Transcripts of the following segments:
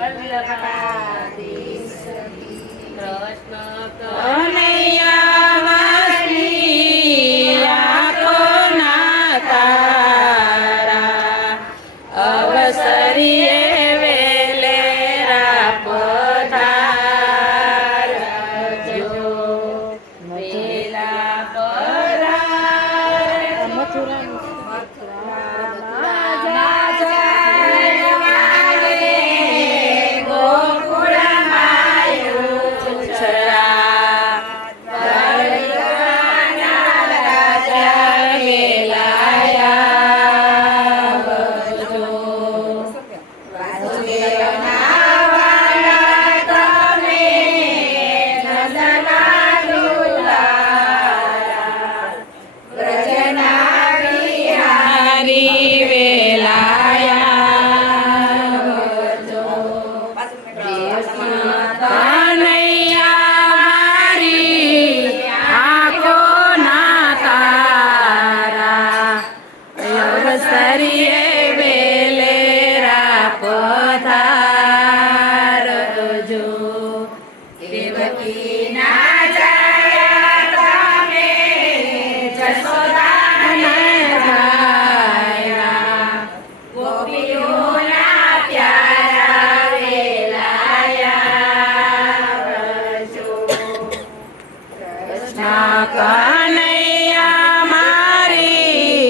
વલ્લભાધીશ કૃષ્ણ કનૈયાવાસની આંખોના તારા અવસરીએ વેલેરા પધારજો વેલા પધાર કનૈયા મારી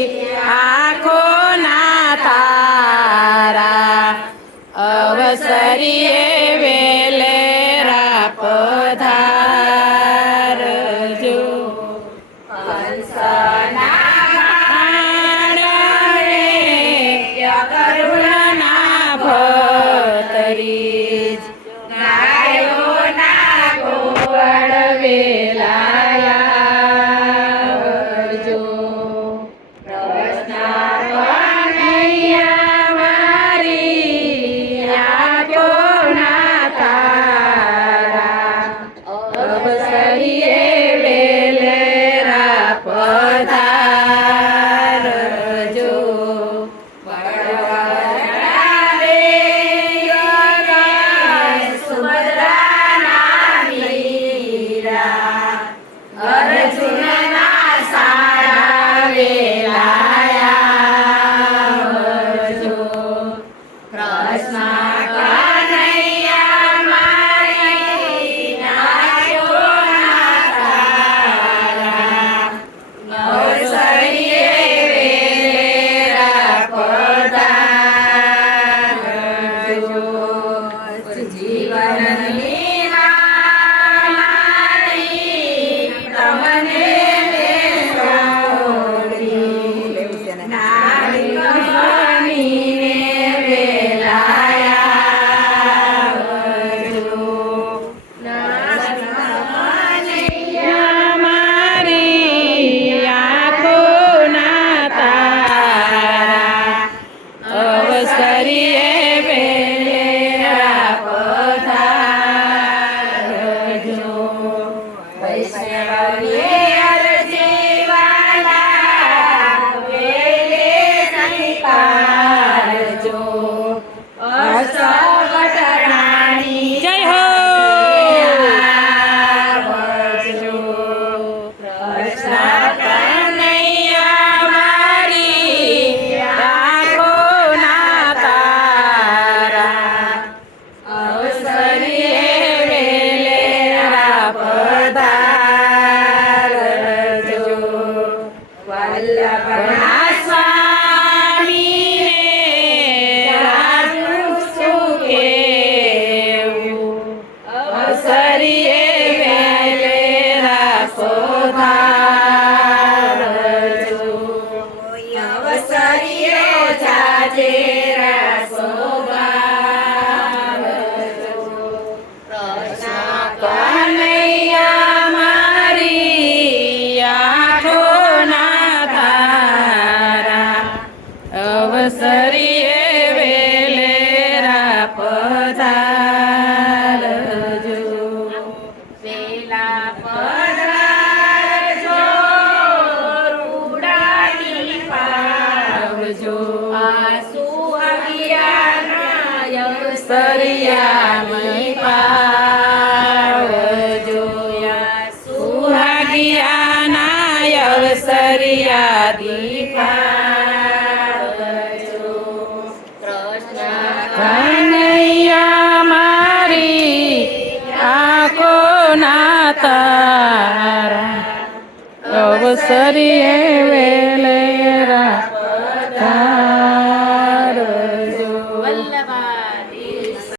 આંખોના તારા અવસરીએ વેલેરા પધારજો કરુણના ભતરી ગાયોના ગોળ વેલાયા કનૈયા મારી આંખોના તારા અવસરીએ વેલેરા પધારજો સુભદ્રાના વીરા અર્જુનના સારા વેલાયા કૃષ્ણ કનૈયા મારી આંખોના તારા અવસરીએ વેલેરા પધારજો જીવન લીલા મારી તમને જય હો કનૈયા મારી આંખોના તારા અવસરીએ વેલેરા પધારજો વલ્લભના સ્વામીને રાજુ સુખેવું અવસરીએ વેલેરા પધારજો અવસરીએ જાજેરા શોભાવજો કૃષ્ણ કનૈયા મારી આંખોના તારા અવસરીએ વેલેરા પધારજો વેલા પધારજો રૂડાની પાવજો આસુ આવ્યા સર દરિયામાં પાવજો સુહાગિયાના અવસરિયા દીપાવજો કનૈયા મારી આંખો ના તારા અવસરીએ વેલેરા